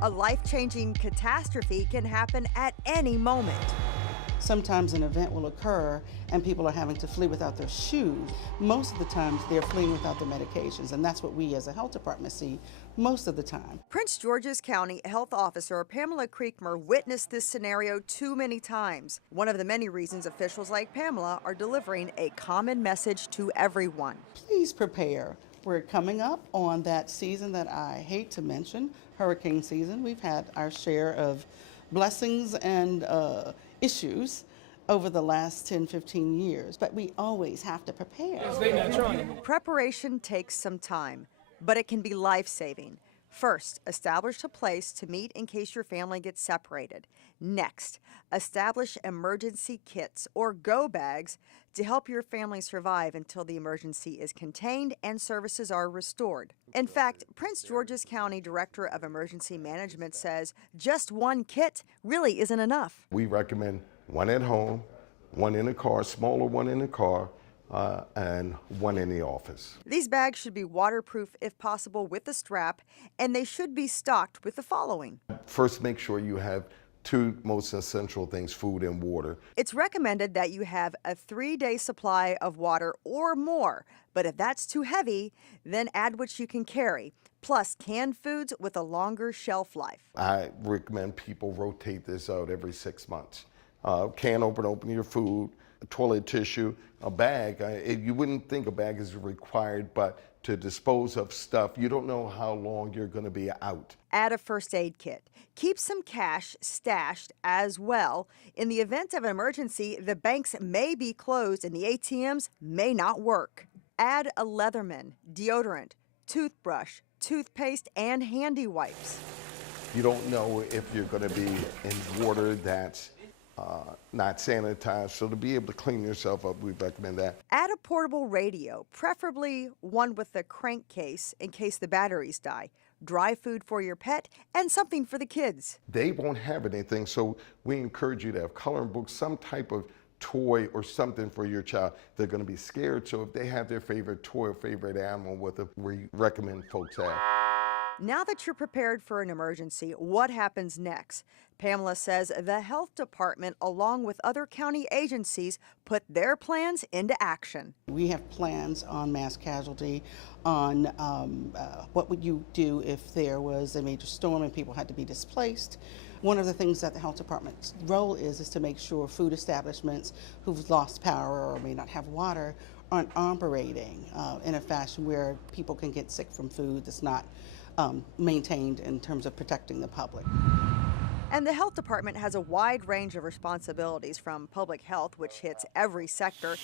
A life-changing catastrophe can happen at any moment. Sometimes an event will occur and people are having to flee without their shoes. Most of the times they're fleeing without their medications, and that's what we as a health department see most of the time. Prince George's County Health Officer Pamela Creekmer witnessed this scenario too many times. One of the many reasons officials like Pamela are delivering a common message to everyone. Please prepare. We're coming up on that season that I hate to mention, hurricane season. We've had our share of blessings and issues over the last 10, 15 years, but we always have to prepare. Preparation takes some time, but it can be life-saving. First, establish a place to meet in case your family gets separated. Next, establish emergency kits or go bags to help your family survive until the emergency is contained and services are restored. In fact, Prince George's County Director of Emergency Management says just one kit really isn't enough. We recommend one at home, one in the car, smaller one in the car, and one in the office. These bags should be waterproof if possible with a strap, and they should be stocked with the following. First, make sure you have two most essential things, food and water. It's recommended that you have a 3-day supply of water or more, but if that's too heavy, then add what you can carry, plus canned foods with a longer shelf life. I recommend people rotate this out every 6 months. Can open your food, toilet tissue, a bag. You wouldn't think a bag is required, but to dispose of stuff, you don't know how long you're going to be out. Add a first aid kit. Keep some cash stashed as well. In the event of an emergency, the banks may be closed and the ATMs may not work. Add a Leatherman, deodorant, toothbrush, toothpaste, and handy wipes. You don't know if you're going to be in water that's not sanitized, so to be able to clean yourself up, we recommend that. Add a portable radio, preferably one with a crankcase in case the batteries die, dry food for your pet, and something for the kids. They won't have anything, so we encourage you to have coloring books, some type of toy or something for your child. They're going to be scared, so if they have their favorite toy or favorite animal with them, we recommend folks have. Now that you're prepared for an emergency, what happens next? Pamela says the health department, along with other county agencies, put their plans into action. We have plans on mass casualty, on what would you do if there was a major storm and people had to be displaced. One of the things that the health department's role is to make sure food establishments who've lost power or may not have water aren't operating in a fashion where people can get sick from food that's not maintained in terms of protecting the public. And the health department has a wide range of responsibilities, from public health, which hits every sector,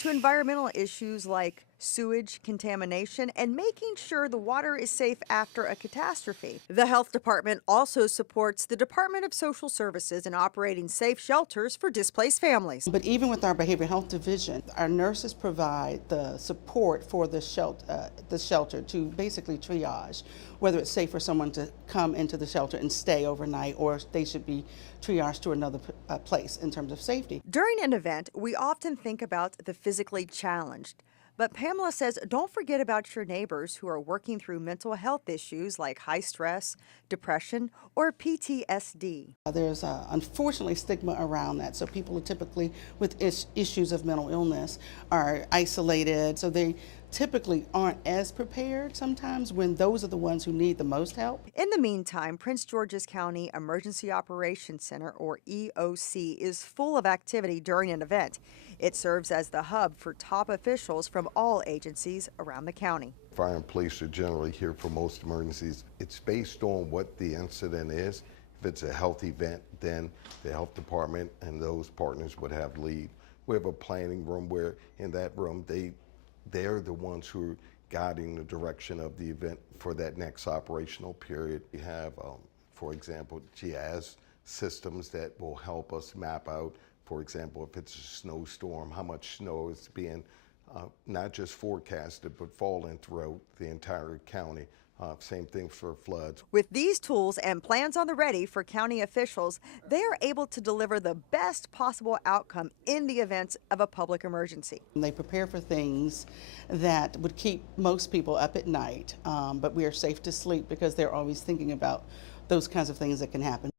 to environmental issues like sewage contamination and making sure the water is safe after a catastrophe. The health department also supports the Department of Social Services in operating safe shelters for displaced families. But even with our behavioral health division, our nurses provide the support for the shelter to basically triage whether it's safe for someone to come into the shelter and stay overnight, or they should be triaged to another place in terms of safety. During an event, we often think about the physically challenged. But Pamela says don't forget about your neighbors who are working through mental health issues like high stress, depression, or PTSD. There's unfortunately stigma around that. So people are typically with issues of mental illness are isolated. So they typically aren't as prepared sometimes when those are the ones who need the most help. In the meantime, Prince George's County Emergency Operations Center, or EOC, is full of activity during an event. It serves as the hub for top officials from all agencies around the county. Fire and police are generally here for most emergencies. It's based on what the incident is. If it's a health event, then the health department and those partners would have lead. We have a planning room where in that room they're the ones who are guiding the direction of the event for that next operational period. We have, for example, GIS systems that will help us map out, for example, if it's a snowstorm, how much snow is being not just forecasted, but falling throughout the entire county. Same thing for floods. With these tools and plans on the ready for county officials, they are able to deliver the best possible outcome in the event of a public emergency. They prepare for things that would keep most people up at night, but we are safe to sleep because they're always thinking about those kinds of things that can happen.